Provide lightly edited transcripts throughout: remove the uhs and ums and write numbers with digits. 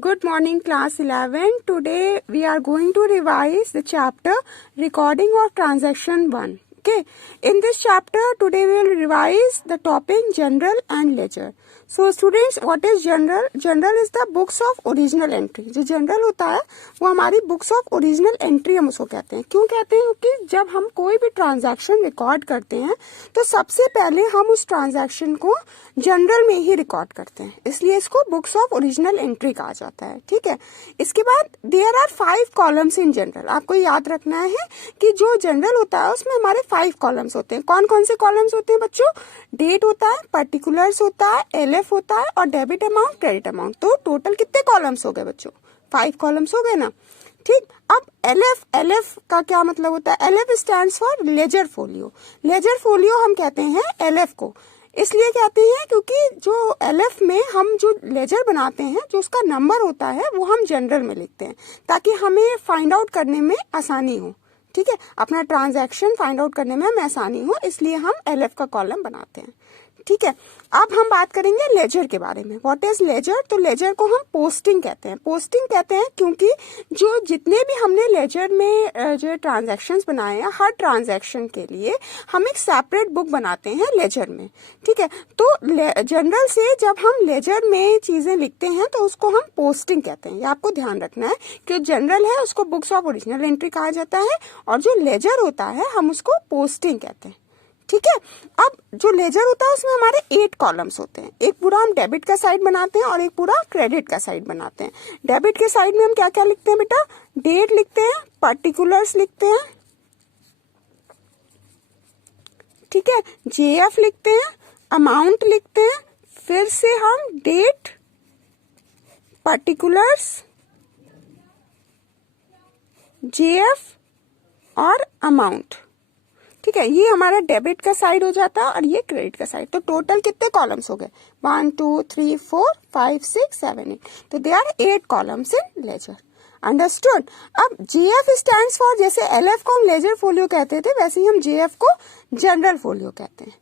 Good morning, class 11. Today we are going to revise the chapter Recording of Transaction 1. Okay. In this chapter, today we will revise the topic General and Ledger. So students, what is General? General is the books of original entry. जो general होता है वो हमारी books of original entry हम उसको कहते हैं. क्यों कहते हैं? क्योंकि जब हम कोई भी ट्रांजैक्शन रिकॉर्ड करते हैं तो सबसे पहले हम उस ट्रांजैक्शन को जनरल में ही रिकॉर्ड करते हैं, इसलिए इसको बुक्स ऑफ ओरिजिनल एंट्री कहा जाता है. ठीक है. इसके बाद there are 5 columns in journal. आपको याद रखना है कि जो जनरल होता है उसमें हमारे 5 कॉलम्स होते हैं. कौन कौन से कॉलम्स होते हैं बच्चों? डेट होता है, पर्टिकुलर्स होता है, एलएफ होता है और डेबिट अमाउंट, क्रेडिट अमाउंट. तो टोटल कितने कॉलम्स हो गए बच्चों? 5 कॉलम्स हो गए ना. ठीक. अब एलएफ का क्या मतलब होता है? LF stands for ledger folio. Ledger folio हम कहते हैं एलएफ को, इसलिए कहते हैं क्योंकि जो एलएफ में हम जो लेजर बनाते हैं, जो उसका नंबर होता है वो हम जनरल में लिखते हैं ताकि हमें फाइंड आउट करने में आसानी हो. ठीक है. अपना ट्रांजैक्शन फाइंड आउट करने में हमें आसानी हो, इसलिए हम एलएफ का कॉलम बनाते हैं. ठीक है. अब हम बात करेंगे लेजर के बारे में. What is ledger? तो लेजर को हम पोस्टिंग कहते हैं. पोस्टिंग कहते हैं क्योंकि जो जितने भी हमने लेजर में जो ट्रांजैक्शंस बनाए हैं, हर ट्रांजैक्शन के लिए हम एक सेपरेट बुक बनाते हैं लेजर में. ठीक है. तो जनरल से जब हम लेजर में चीजें लिखते हैं तो उसको हम पोस्टिंग कहते हैं. ये आपको ध्यान रखना है कि जनरल है उसको बुक्स ऑफ ओरिजिनल एंट्री कहा जाता है और जो लेजर होता है हम उसको पोस्टिंग कहते हैं. ठीक है. अब जो लेजर होता है उसमें हमारे 8 कॉलम्स होते हैं. एक पूरा हम डेबिट का साइड बनाते हैं और एक पूरा क्रेडिट का साइड बनाते हैं. डेबिट के साइड में हम क्या क्या लिखते हैं बेटा? डेट लिखते हैं, पर्टिकुलर्स लिखते हैं. ठीक है. जेएफ लिखते हैं, अमाउंट लिखते हैं, फिर से हम डेट, पर्टिकुलर्स, जेएफ और अमाउंट. ठीक है. ये हमारा डेबिट का साइड हो जाता है और ये क्रेडिट का साइड. तो टोटल कितने कॉलम्स हो गए? 1 2 3 4 5 6 7 8. तो they are 8 columns in ledger. Understood. अब जेएफ स्टैंड्स फॉर, जैसे एलएफ को हम लेजर फोलियो कहते थे वैसे ही हम जेएफ को जनरल फोलियो कहते हैं.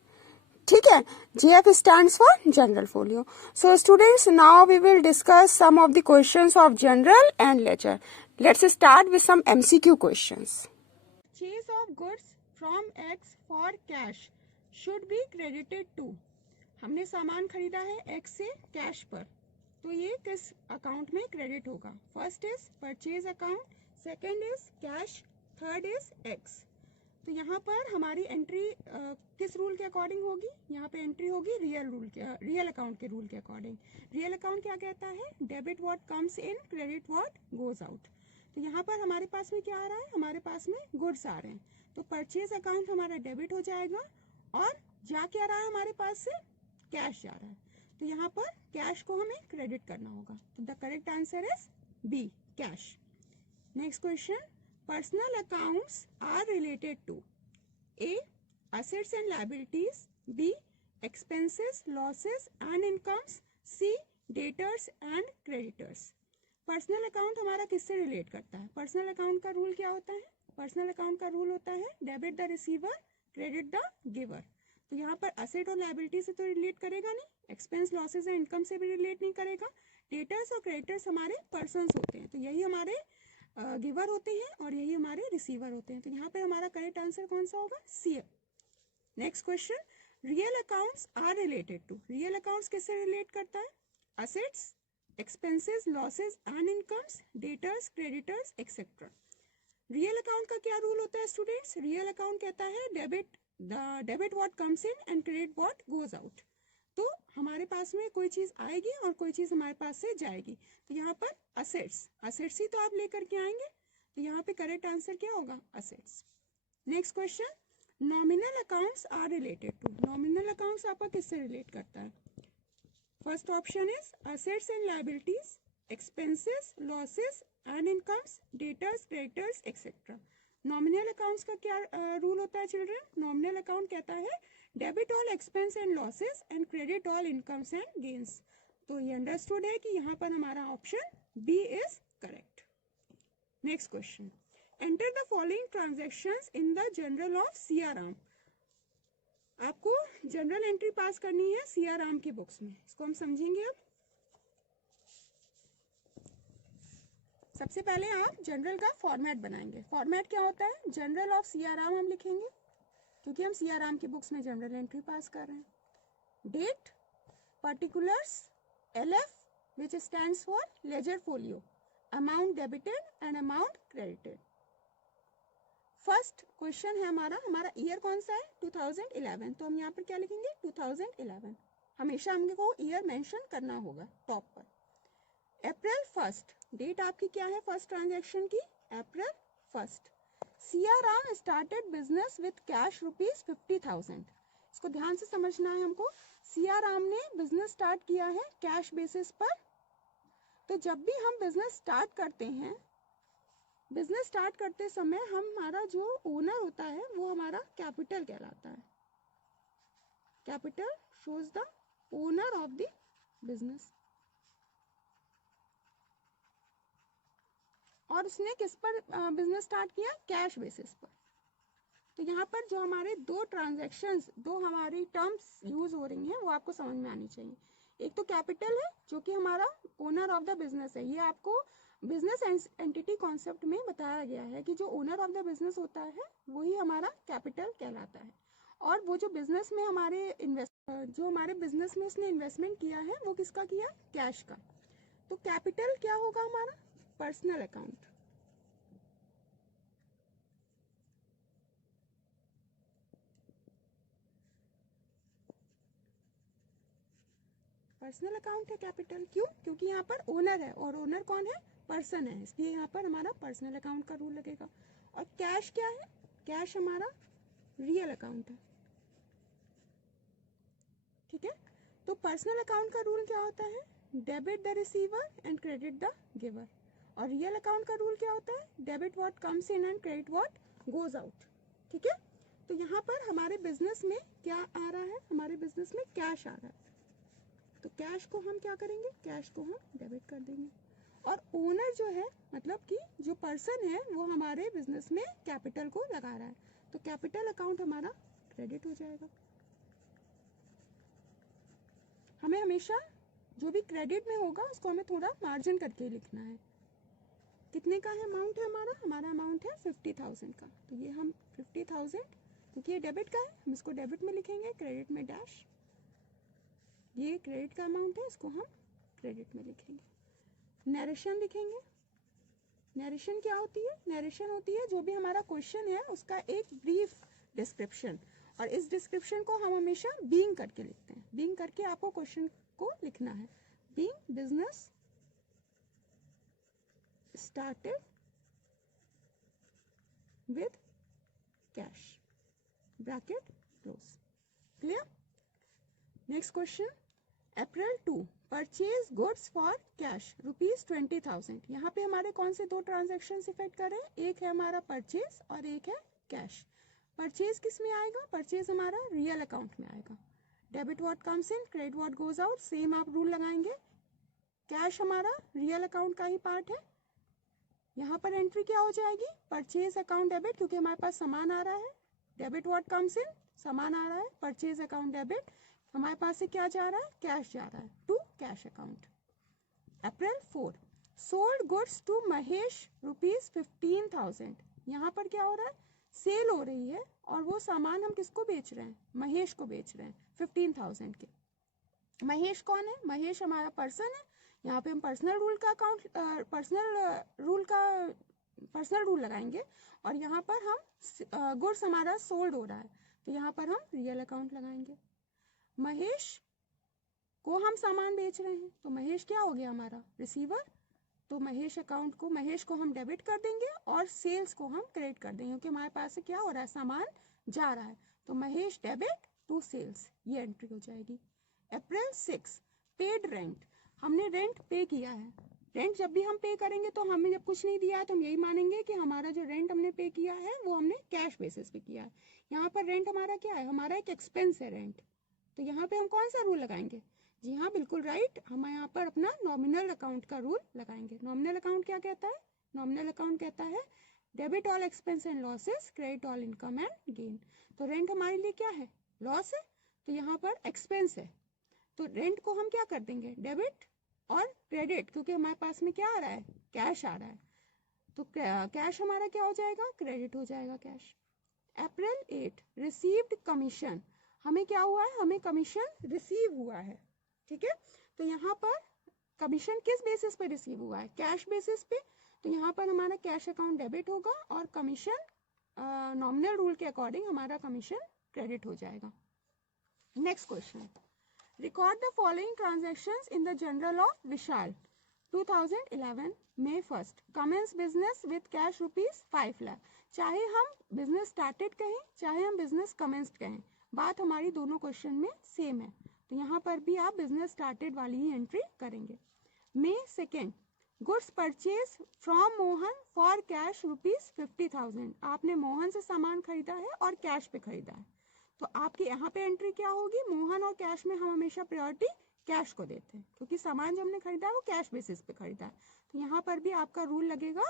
ठीक है. JF stands for journal folio. So students, now we will discuss some of the questions of journal and ledger. Let's start with some MCQ questions. Purchase of goods from X for cash should be credited to. हमने सामान खरीदा है x से cash पर, तो ये किस account में क्रेडिट होगा? First is purchase account, second is cash, third is x. तो यहाँ पर हमारी एंट्री किस रूल के अकॉर्डिंग होगी? यहाँ पे एंट्री होगी रियल अकाउंट के रूल के अकॉर्डिंग. रियल अकाउंट क्या कहता है? Debit what comes in, credit what goes out. तो यहाँ पर हमारे पास में क्या आ रहा है? हमारे पास में गुड्स आ रहे हैं, तो परचेज अकाउंट हमारा डेबिट हो जाएगा और जा क्या रहा है हमारे पास से? कैश जा रहा है. तो यहाँ पर कैश को हमें क्रेडिट करना होगा. तो the correct answer is B, cash. Next question. Personal accounts are related to a assets and liabilities, B expenses, losses and incomes, C debtors and creditors. Personal account हमारा किससे रिलेट करता है? Personal account का rule क्या होता है? Personal account का rule होता है debit the receiver, credit the giver. तो यहाँ पर असेट और लायबिलिटी से तो रिलेट करेगा नहीं, एक्सपेंस, लॉसेज एंड इनकम से भी रिलेट नहीं करेगा. डेटर्स और क्रेडिटर्स हमारे पर्सन्स होते हैं, तो यही हमारे गिवर होते हैं और यही हमारे रिसीवर होते हैं. तो यहाँ पे हमारा करेक्ट आंसर कौन सा होगा? C. Next question. Real accounts are related to. Real accounts किससे रिलेट करता है? Assets, expenses, losses and incomes, debtors, creditors etcetera. Real account का क्या रूल होता है स्टूडेंट्स? रियल अकाउंट कहता है debit what comes in and credit what goes out. तो हमारे पास में कोई चीज आएगी और कोई चीज हमारे पास से जाएगी. तो यहाँ पर असेट्स ही तो आप लेकर के आएंगे, तो यहाँ पे करेक्ट आंसर क्या होगा? Assets. Next question. Nominal accounts are related to. Nominal accounts आपका किससे रिलेट करता है? First option is assets and liabilities, expenses, losses and incomes, debtors, creditors etc. Nominal accounts का क्या रूल होता है चिल्ड्रन? नॉमिनल अकाउंट कहता है debit all expense and losses and credit all incomes and gains. तो ये अंडरस्टूड है कि यहाँ पर हमारा option B is correct. Next question. Enter the following transactions in the journal of Siyaram. आपको जनरल एंट्री पास करनी है सियाराम की बुक्स में. इसको हम समझेंगे अब. सबसे पहले आप जनरल का फॉर्मेट बनाएंगे। फॉर्मेट क्या होता है? जनरल ऑफ सीआरआम हम लिखेंगे क्योंकि हम सीआरआम की बुक्स में जनरल एंट्री पास कर रहे हैं। Date, particulars, LF which stands for ledger folio, amount debited and amount credited। First question है हमारा ईयर कौन सा है? 2011। तो हम यहाँ पर क्या लिखेंगे? 2011। हमेशा हमको ईयर मेंशन करना होगा टॉप पर। अप्रैल 1, डेट आपकी क्या है फर्स्ट ट्रांजैक्शन की? अप्रैल 1। सीआरआम स्टार्टेड बिजनेस विथ कैश ₹50,000। इसको ध्यान से समझना है हमको। सीआरआम ने बिजनेस स्टार्ट किया है कैश बेसिस पर। तो जब भी हम बिजनेस स्टार्ट करते हैं, बिजनेस स्टार्ट करते समय हमारा जो ओनर होता है वो हमारा कैपिटल कहलाता है। Capital shows the owner of the business. और उसने किस पर बिजनेस स्टार्ट किया? कैश बेसिस पर। तो यहाँ पर जो हमारे दो ट्रांजैक्शंस, दो हमारी टर्म्स यूज हो रही हैं वो आपको समझ में आनी चाहिए। एक तो कैपिटल है जो कि हमारा ओनर ऑफ द बिजनेस है। ये आपको बिजनेस एंटिटी कॉन्सेप्ट में बताया गया है कि जो ओनर ऑफ द बिजनेस होता है वही हमारा कैपिटल कहलाता है। और वो जो बिजनेस में जो हमारे बिजनेस में उसने इन्वेस्टमेंट किया है वो किसका किया? कैश का। तो कैपिटल क्या होगा हमारा? Personal account. पर्सनल अकाउंट है कैपिटल। क्यों? क्योंकि यहाँ पर ओनर है और ओनर कौन है? पर्सन है, इसलिए यहाँ पर हमारा पर्सनल अकाउंट का रूल लगेगा। और कैश क्या है? कैश हमारा रियल अकाउंट है। ठीक है। तो पर्सनल अकाउंट का रूल क्या होता है? Debit the receiver and credit the giver. और रियल अकाउंट का रूल क्या होता है? Debit what comes in and credit what goes out. ठीक है। तो यहाँ पर हमारे बिजनेस में क्या आ रहा है? हमारे बिजनेस में कैश आ रहा है। तो कैश को हम क्या करेंगे? कैश को हम डेबिट कर देंगे। और ओनर जो है, मतलब कि जो पर्सन है, वो हमारे बिजनेस में कैपिटल को लगा रहा है। तो कैपिटल अकाउंट हमारा क्रेडिट हो जाएगा। हमें हमेशा जो भी क्रेडिट में होगा उसको हमें थोड़ा मार्जिन करके लिखना है। कितने का है अमाउंट है हमारा अमाउंट है 50,000 का। तो ये हम 50,000, क्योंकि ये डेबिट का है हम इसको डेबिट में लिखेंगे, क्रेडिट में डैश। ये क्रेडिट का अमाउंट है, इसको हम क्रेडिट में लिखेंगे। नरेशन लिखेंगे। नरेशन क्या होती है? नरेशन होती है जो भी हमारा क्वेश्चन है उसका एक ब्रीफ डिस्क्रिप्शन। और इस डिस्क्रिप्शन को हम हमेशा बीइंग करके लिखते हैं। बीइंग करके आपको क्वेश्चन को लिखना है। Being business started with cash, bracket close. Clear? Next question, April 2, purchase goods for cash ₹20,000। यहाँ पे हमारे कौन से दो ट्रांजेक्शन इफेक्ट कर रहे हैं? एक है हमारा परचेज और एक है कैश। परचेज किस में आएगा? परचेज हमारा रियल अकाउंट में आएगा। Debit what comes in, credit what goes out, same आप रूल लगाएंगे। कैश हमारा रियल अकाउंट का ही पार्ट है। यहाँ पर एंट्री क्या हो जाएगी? परचेज अकाउंट डेबिट, क्योंकि हमारे पास सामान आ रहा है। डेबिट व्हाट कम्स इन, सामान आ रहा है। परचेज अकाउंट डेबिट, हमारे पास से क्या जा रहा है? कैश जा रहा है to cash account. April 4, sold goods to Mahesh ₹15,000। यहाँ पर क्या हो रहा है? सेल हो रही है और वो सामान हम किसको बेच रहे हैं? महेश को बेच रहे हैं 15,000 के। महेश कौन है? महेश हमारा पर्सन है। यहाँ पे हम पर्सनल रूल लगाएंगे। और यहाँ पर हम गुड्स हमारा सोल्ड हो रहा है, तो यहाँ पर हम रियल अकाउंट लगाएंगे। महेश को हम सामान बेच रहे हैं, तो महेश क्या हो गया? हमारा रिसीवर। तो महेश को हम डेबिट कर देंगे और सेल्स को हम क्रेडिट कर देंगे, क्योंकि हमारे पास से क्या हो रहा है? सामान जा रहा है। तो महेश डेबिट टू सेल्स, ये एंट्री हो जाएगी। अप्रैल 6, पेड रेंट। हमने रेंट पे किया है। रेंट जब भी हम पे करेंगे तो हमें जब कुछ नहीं दिया है तो हम यही मानेंगे कि हमारा जो रेंट हमने पे किया है वो हमने कैश बेसिस पे किया है। यहाँ पर रेंट हमारा क्या है? हमारा एक एक्सपेंस है रेंट। तो यहाँ पे हम कौन सा रूल लगाएंगे? जी हाँ, बिल्कुल राइट, हम यहाँ पर अपना नॉमिनल अकाउंट का रूल लगाएंगे। नॉमिनल अकाउंट क्या कहता है? नॉमिनल अकाउंट कहता है debit all expense and losses, credit all income and gain. तो रेंट हमारे लिए क्या है? लॉस है, तो यहाँ पर एक्सपेंस है। तो रेंट को हम क्या कर देंगे? डेबिट, और क्रेडिट, क्योंकि हमारे पास में क्या आ रहा है, कैश आ रहा है, तो कैश हमारा क्या हो जाएगा, क्रेडिट हो जाएगा कैश। अप्रैल 8 रिसीव्ड कमीशन, हमें क्या हुआ है, हमें कमीशन रिसीव हुआ है। ठीक है, तो यहाँ पर कमीशन किस बेसिस पे रिसीव हुआ है, कैश बेसिस पे, तो यहाँ पर हमारा कैश अकाउंट डेबिट होगा और कमीशन नॉमिनल रूल के अकॉर्डिंग हमारा कमीशन क्रेडिट हो जाएगा। Next question, record the following transactions in the journal of Vishal 2011 May 1st commence business with cash ₹5 lakh. चाहे हम बिजनेस स्टार्टेड कहें चाहे हम बिजनेस कमेंस्ड कहें, बात हमारी दोनों क्वेश्चन में सेम है, तो यहाँ पर भी आप बिजनेस स्टार्टेड वाली ही एंट्री करेंगे। May 2nd goods purchase from Mohan for cash ₹50,000, आपने मोहन से सामान खरीदा है और कैश पे खरीदा है, तो आपकी यहाँ पे एंट्री क्या होगी, मोहन और कैश में हम हमेशा प्रायोरिटी कैश को देते हैं, क्योंकि सामान जो हमने खरीदा है वो कैश बेसिस पे खरीदा है, तो यहाँ पर भी आपका रूल लगेगा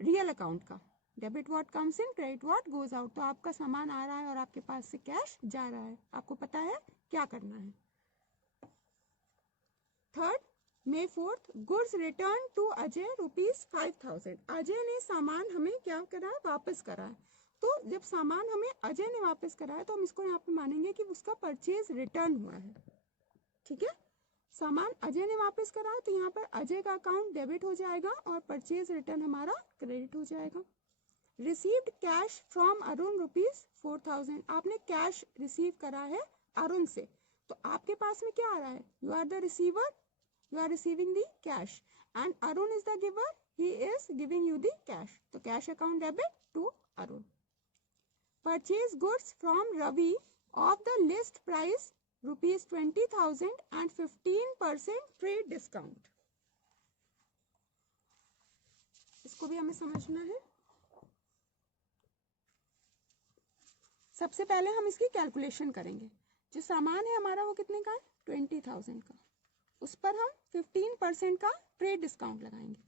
रियल अकाउंट का, debit what comes in credit what goes out, तो आपका सामान आ रहा है और आपके पास से कैश जा रहा है, आपको पता है क्या करना है। Third, May 4th goods return to Ajay ₹5,000, Ajay ने सामान हमें क्या करा है, वापस करा है, तो जब सामान हमें अजय ने वापस करा है तो हम इसको यहाँ पे मानेंगे कि उसका परचेज रिटर्न हुआ है। ठीक है, सामान अजय ने वापस करा है तो यहाँ पर अजय का अकाउंट डेबिट हो जाएगा और परचेज रिटर्न हमारा क्रेडिट हो जाएगा। रिसीव्ड कैश फ्रॉम अरुण ₹4,000, आपने कैश रिसीव करा है अरुण से, तो आपके पास में क्या आ रहा है, you are the receiver, you are receiving the cash and Arun is the giver, he is giving you the cash, so cash account debit to Arun. Purchase goods from Ravi of the list price ₹20,000 and 15% trade discount, इसको भी हमें समझना है। सबसे पहले हम इसकी calculation करेंगे, जो सामान है हमारा वो कितने का है, 20,000 का, उस पर हम 15% का ट्रेड डिस्काउंट लगाएंगे।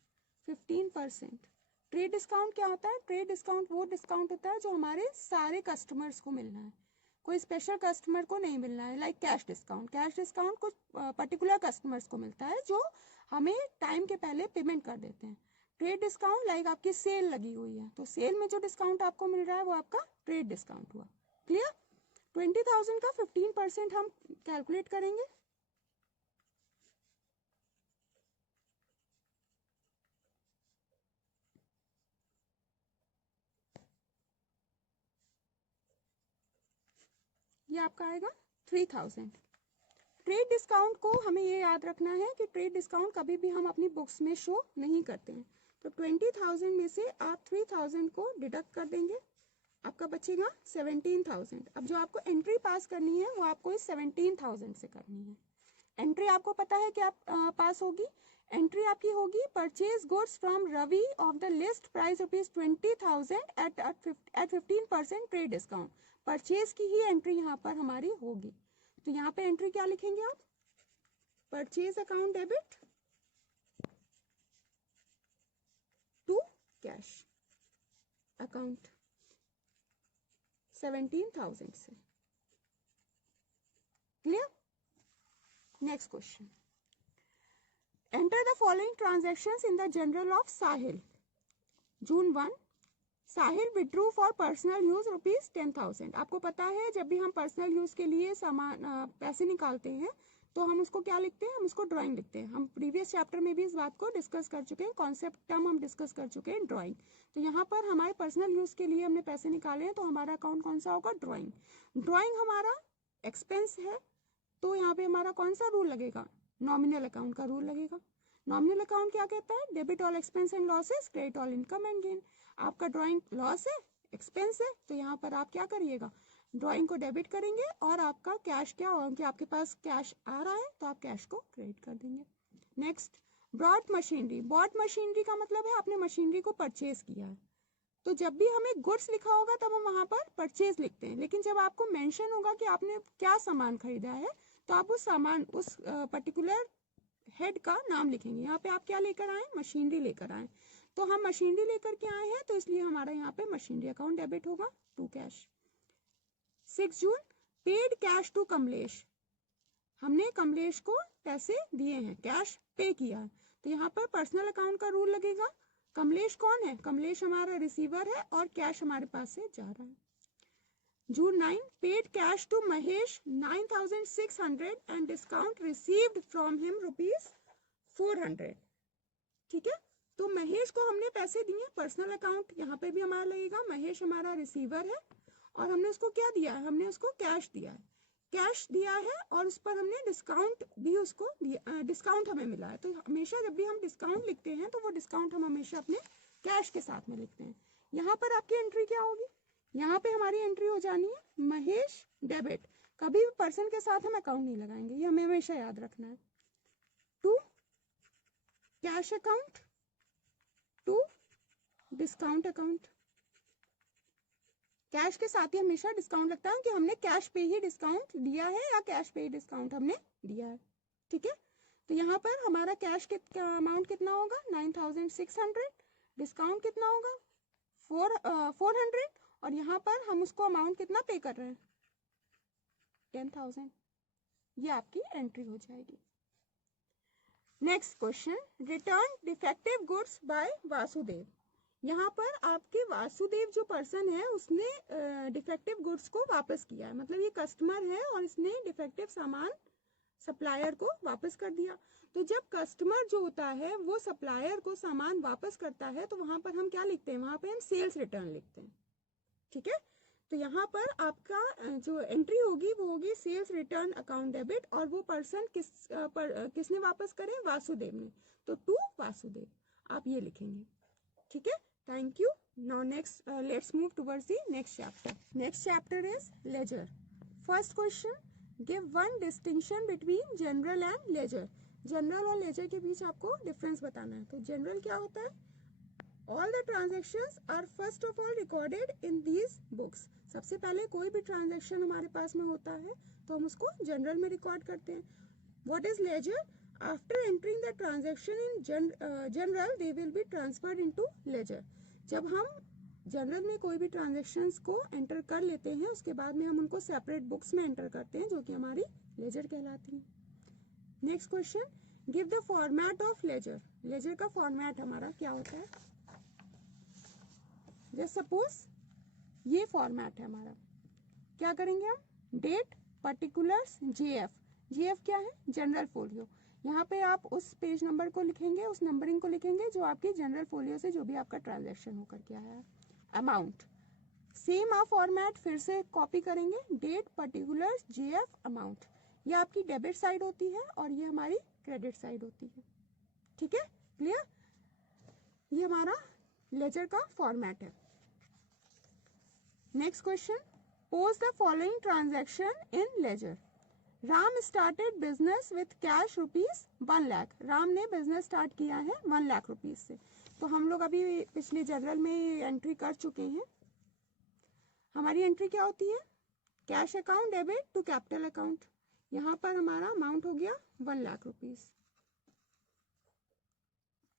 15% ट्रेड डिस्काउंट क्या होता है, ट्रेड डिस्काउंट वो डिस्काउंट होता है जो हमारे सारे कस्टमर्स को मिलना है, कोई स्पेशल कस्टमर को नहीं मिलना है, like cash discount, cash discount कुछ पर्टिकुलर कस्टमर्स को मिलता है जो हमें टाइम के पहले पेमेंट कर देते हैं। ट्रेड डिस्काउंट लाइक आपकी सेल लगी हुई है, तो सेल में जो डिस्काउंट आपको मिल रहा है वो आपका ट्रेड डिस्काउंट हुआ। क्लियर, 20,000 का 15% हम कैलकुलेट करेंगे। ये आपका आएगा 3,000। ट्रेड डिस्काउंट को हमें ये याद रखना है कि ट्रेड डिस्काउंट कभी भी हम अपनी बुक्स में शो नहीं करते हैं, तो 20,000 में से आप 3,000 को डिडक्ट कर देंगे, आपका बचेगा 17,000। अब जो आपको एंट्री पास करनी है वो आपको इस 17,000 से करनी है। एंट्री आपको पता है कि आप पास होगी, एंट्री आपकी होगी purchase goods from Ravi of the list price ₹20,000 at 15% trade discount, purchase की ही एंट्री यहाँ पर हमारी होगी, तो यहाँ पे एंट्री क्या लिखेंगे आप, purchase account debit to cash account 17,000 से। Clear, next question, enter the following transactions in the journal of Sahil. June 1 Sahil withdrew for personal use ₹10,000। आपको पता है जब भी हम पर्सनल यूज के लिए सामान पैसे निकालते हैं तो हम उसको क्या लिखते हैं, हम उसको ड्राइंग लिखते हैं। हम प्रीवियस चैप्टर में भी इस बात को डिस्कस कर चुके हैं, कॉन्सेप्ट टर्म हम डिस्कस कर चुके हैं ड्राइंग। तो यहाँ पर हमारे पर्सनल यूज के लिए हमने पैसे निकाले हैं, तो हमारा अकाउंट कौन सा होगा, ड्राइंग। ड्राइंग हमारा एक्सपेंस है, तो यहाँ पे हमारा कौन सा रूल लगेगा, नॉमिनल अकाउंट का रूल लगेगा। नॉमिनल अकाउंट क्या कहता है, debit all expense and losses, credit all income and gain. आपका ड्राइंग लॉस है, एक्सपेंस है, तो यहाँ पर आप क्या करिएगा, ड्राइंग को डेबिट करेंगे और आपका कैश क्या होगा कि आपके पास कैश आ रहा है तो आप कैश को क्रेडिट कर देंगे। Next, brought machinery. Bought machinery का मतलब है आपने मशीनरी को परचेज किया है, तो जब भी हमें गुड्स लिखा होगा तब हम वहां पर परचेज लिखते हैं, लेकिन जब आपको मेंशन होगा कि आपने क्या सामान खरीदा है तो आप उस सामान उस पर्टिकुलर हेड का नाम लिखेंगे। यहाँ पे आप क्या लेकर आए, मशीनरी लेकर आए, तो हम मशीनरी लेकर के आए हैं तो इसलिए हमारा यहाँ पे मशीनरी अकाउंट डेबिट होगा to cash. 6 June paid cash to Kamlesh. हमने कमलेश को पैसे दिए हैं, कैश पे किया है, तो यहाँ पर पर्सनल अकाउंट का रूल लगेगा। कमलेश कौन है? कमलेश हमारा रिसीवर है और कैश हमारे पास से जा रहा है। June 9 paid cash to Mahesh 9600 and discount received from him ₹400। ठीक है, तो महेश को हमने पैसे दिए, पर्सनल अकाउंट यहाँ पे भी हमारा लगेगा। महेश हमारा रिसीवर है और हमने उसको क्या दिया है? हमने उसको कैश दिया है, कैश दिया है और उस पर हमने डिस्काउंट भी उसको दिया, डिस्काउंट हमें मिला है। तो हमेशा जब भी हम डिस्काउंट लिखते हैं तो वो डिस्काउंट हम हमेशा अपने कैश के साथ में लिखते हैं। यहाँ पर आपकी एंट्री क्या होगी? यहाँ पे हमारी एंट्री हो जानी है महेश डेबिट। कभी भी पर्सन के साथ हम अकाउंट नहीं लगाएंगे, ये हमें हमेशा याद रखना है। To cash account to discount account. Cash के साथ ही हमेशा डिस्काउंट लगता है कि हमने कैश पे ही डिस्काउंट दिया है या कैश पे ही डिस्काउंट हमने दिया है। ठीक है, तो यहाँ पर हमारा कैश का अमाउंट कितना होगा? 9600। डिस्काउंट कितना होगा? 400। और यहाँ पर हम उसको अमाउंट कितना पे कर रहे हैं? 10,000। ये आपकी एंट्री हो जाएगी। Next question, return defective goods by Vasudev. यहाँ पर आपके वासुदेव जो पर्सन है उसने डिफेक्टिव गुड्स को वापस किया है, मतलब ये कस्टमर है और इसने डिफेक्टिव सामान सप्लायर को वापस कर दिया। तो जब कस्टमर जो होता है वो सप्लायर को सामान वापस करता है तो वहां पर हम क्या लिखते हैं? वहां पर हम सेल्स रिटर्न लिखते हैं। ठीक है, तो यहाँ पर आपका जो एंट्री होगी वो होगी सेल्स रिटर्न अकाउंट डेबिट, और वो पर्सन किसने वापस करे? वासुदेव ने। तो टू वासुदेव आप ये लिखेंगे। ठीक है, thank you. Now next let's move towards the next chapter. Next chapter is ledger. First question, give one distinction between journal and ledger. Journal और लेजर के बीच आपको डिफरेंस बताना है। तो जनरल क्या होता है? All the transactions are first of all recorded in these books. सबसे पहले कोई भी ट्रांजेक्शन हमारे पास में होता है तो हम उसको जनरल में रिकॉर्ड करते हैं। What is ledger? After entering the transaction in general, they will be transferred into ledger. जब हम जनरल में कोई भी ट्रांजेक्शन्स को एंटर कर लेते हैं उसके बाद में हम उनको सेपरेट बुक्स में एंटर करते हैं जो कि हमारी लेजर कहलाती है। Next question, give the format of ledger. Ledger का फॉर्मेट हमारा क्या होता है? जस्ट सपोज ये फॉर्मेट है हमारा, क्या करेंगे हम? Date, particulars, JF. जेएफ क्या है? General folio. यहाँ पे आप उस पेज नंबर को लिखेंगे, उस नंबरिंग को लिखेंगे जो आपकी जनरल फोलियो से जो भी आपका ट्रांजैक्शन होकर के आया है। अमाउंट सेम आप फॉर्मेट फिर से कॉपी करेंगे, डेट, पर्टिकुलर्स, जेएफ, अमाउंट। ये आपकी डेबिट साइड होती है और ये हमारी क्रेडिट साइड होती है। ठीक है, क्लियर? ये हमारा लेजर का फॉर्मेट है। Next question, pose the following transaction in ledger. Ram started business with cash ₹1 lakh. Ram ने बिजनेस स्टार्ट किया है 1 लाख रुपीज से। तो हम लोग अभी पिछले जनरल में एंट्री कर चुके हैं। हमारी एंट्री क्या होती है? Cash account debit to capital account. यहाँ पर हमारा अमाउंट हो गया 1 लाख रुपीज।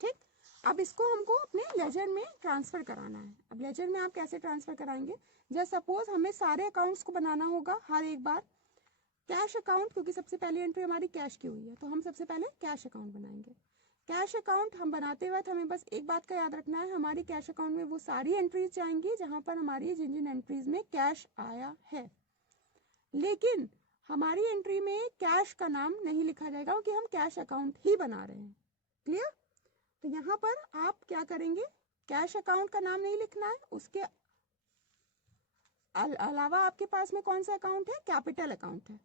ठीक, अब इसको हमको अपने लेजर में ट्रांसफर कराना है। अब लेजर में आप कैसे ट्रांसफर कराएंगे? जस्ट सपोज हमें सारे अकाउंट्स को बनाना होगा हर एक बार। कैश अकाउंट, क्योंकि सबसे पहली एंट्री हमारी कैश की हुई है तो हम सबसे पहले कैश अकाउंट बनाएंगे। कैश अकाउंट हम बनाते वक्त हमें बस एक बात का याद रखना है, हमारी कैश अकाउंट में वो सारी एंट्रीज जाएंगी जहां पर हमारी जिन जिन एंट्रीज में कैश आया है, लेकिन हमारी एंट्री में कैश का नाम नहीं लिखा जाएगा क्योंकि हम कैश अकाउंट ही बना रहे हैं। क्लियर? तो यहाँ पर आप क्या करेंगे? कैश अकाउंट का नाम नहीं लिखना है, उसके अलावा आपके पास में कौन सा अकाउंट है? कैपिटल अकाउंट है।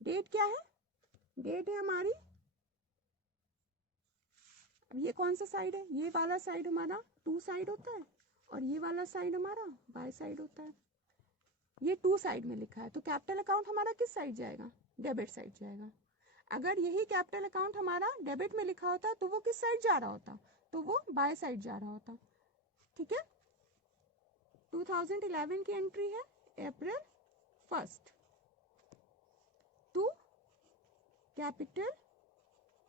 डेट क्या है? डेट है हमारी, अब ये कौन सा साइड है? ये वाला साइड हमारा टू साइड होता है और ये वाला साइड हमारा बाय साइड होता है। ये टू साइड में लिखा है तो कैपिटल अकाउंट हमारा किस साइड जाएगा? डेबिट साइड जाएगा। अगर यही कैपिटल अकाउंट हमारा डेबिट में लिखा होता तो वो किस साइड जा रहा होता? तो वो बाय साइड जा रहा होता। ठीक है, 2011 की एंट्री है April 1 to capital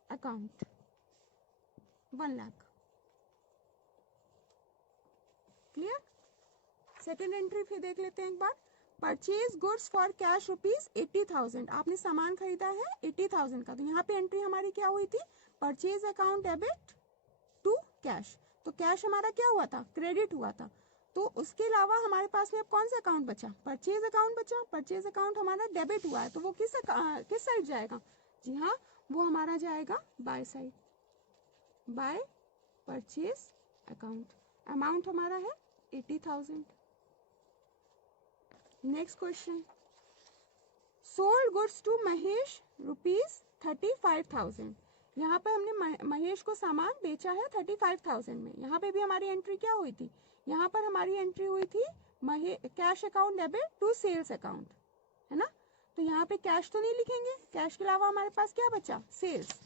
account 1 lakh. Clear? Second entry फिर देख लेते हैं एक बार। Purchase goods for cash rupees 80,000, आपने सामान खरीदा है 80,000 का, तो यहाँ पे एंट्री हमारी क्या हुई थी, purchase account debit to cash. तो कैश हमारा क्या हुआ था, क्रेडिट हुआ था। तो उसके अलावा हमारे पास में अब कौन सा अकाउंट बचा, परचेज अकाउंट बचा। परचेज अकाउंट हमारा डेबिट हुआ है, तो वो किस साइड जाएगा, जी हाँ, वो हमारा जाएगा by side, by purchase account. Amount हमारा है 80,000। Next question, sold goods to Mahesh rupees 35,000। यहाँ पे हमने महेश को सामान बेचा है 35,000 में। यहाँ पे भी हमारी एंट्री क्या हुई थी, यहाँ पर हमारी एंट्री हुई थी cash account debit to sales account, है ना। तो यहाँ पे कैश तो नहीं लिखेंगे, कैश के अलावा हमारे पास क्या बचा, सेल्स,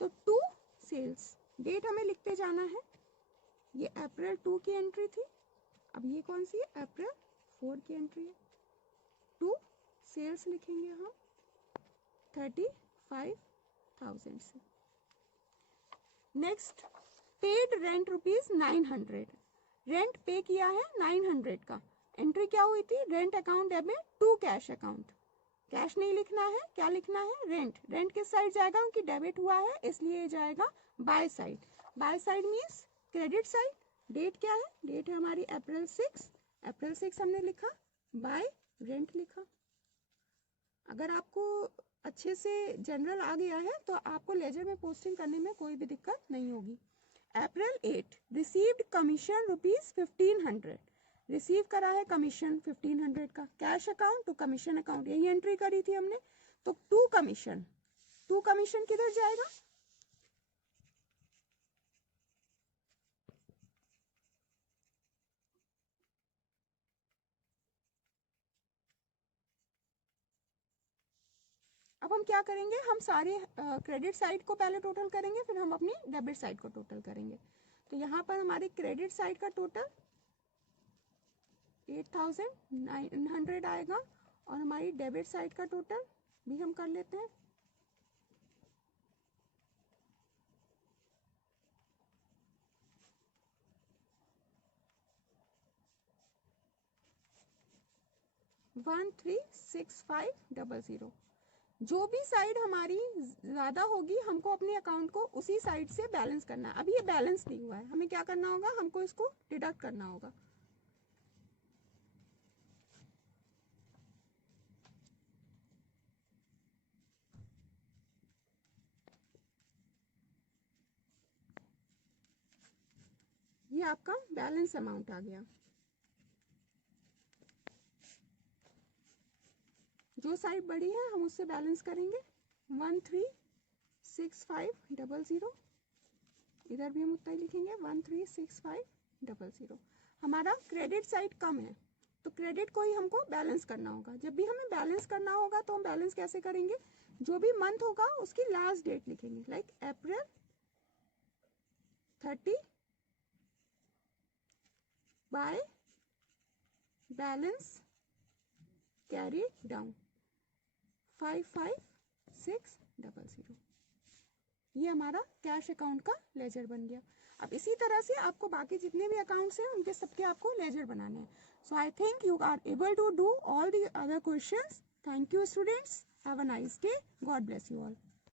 तो टू सेल्स। डेट हमें लिखते जाना है, ये अप्रैल 2 की एंट्री थी, अब ये कौन सी है, अप्रैल 4 की एंट्री है। टू सेल्स लिखेंगे हम 35,000 से। Next, paid rent rupees 900, rent pay किया है 900 का। एंट्री क्या हुई थी, rent account debit to cash account. Cash नहीं लिखना है, क्या लिखना है, रेंट। रेंट किस साइड जाएगा, उनकी डेबिट हुआ है इसलिए ये जाएगा by side. By side means credit side. Date क्या है, डेट है हमारी अप्रैल 6, अप्रैल 6 हमने लिखा, बाय रेंट लिखा। अगर आपको अच्छे से जनरल आ गया है तो आपको लेजर में पोस्टिंग करने में कोई भी दिक्कत नहीं होगी। April 8 received commission rupees 1500, receive करा है कमीशन 1500 का। Cash account to commission account, यही एंट्री करी थी हमने, तो टू कमीशन, टू कमीशन किधर जाएगा, अब हम क्या करेंगे, हम सारे क्रेडिट साइड को पहले टोटल करेंगे, फिर हम अपनी डेबिट साइड को टोटल करेंगे। तो यहाँ पर हमारी क्रेडिट साइड का टोटल 8,900 आएगा, और हमारी डेबिट साइड का टोटल भी हम कर लेते हैं, $136500। जो भी साइड हमारी ज्यादा होगी हमको अपने अकाउंट को उसी साइड से बैलेंस करना है। अभी ये बैलेंस नहीं हुआ है, हमें क्या करना होगा, हमको इसको डिडक्ट करना होगा। ये आपका बैलेंस अमाउंट आ गया। जो साइड बड़ी है हम उससे बैलेंस करेंगे, 136500, इधर भी हम उतना ही लिखेंगे 136500। हमारा क्रेडिट साइड कम है तो क्रेडिट को ही हमको बैलेंस करना होगा। जब भी हमें बैलेंस करना होगा तो हम बैलेंस कैसे करेंगे, जो भी मंथ होगा उसकी लास्ट डेट लिखेंगे, like April 30 by balance carry down 55600। ये हमारा कैश अकाउंट का लेजर बन गया। अब इसी तरह से आपको बाकी जितने भी अकाउंट्स हैं उनके सबके आपको लेजर बनाने हैं। So I think you are able to do all the other questions. Thank you students, have a nice day, God bless you all.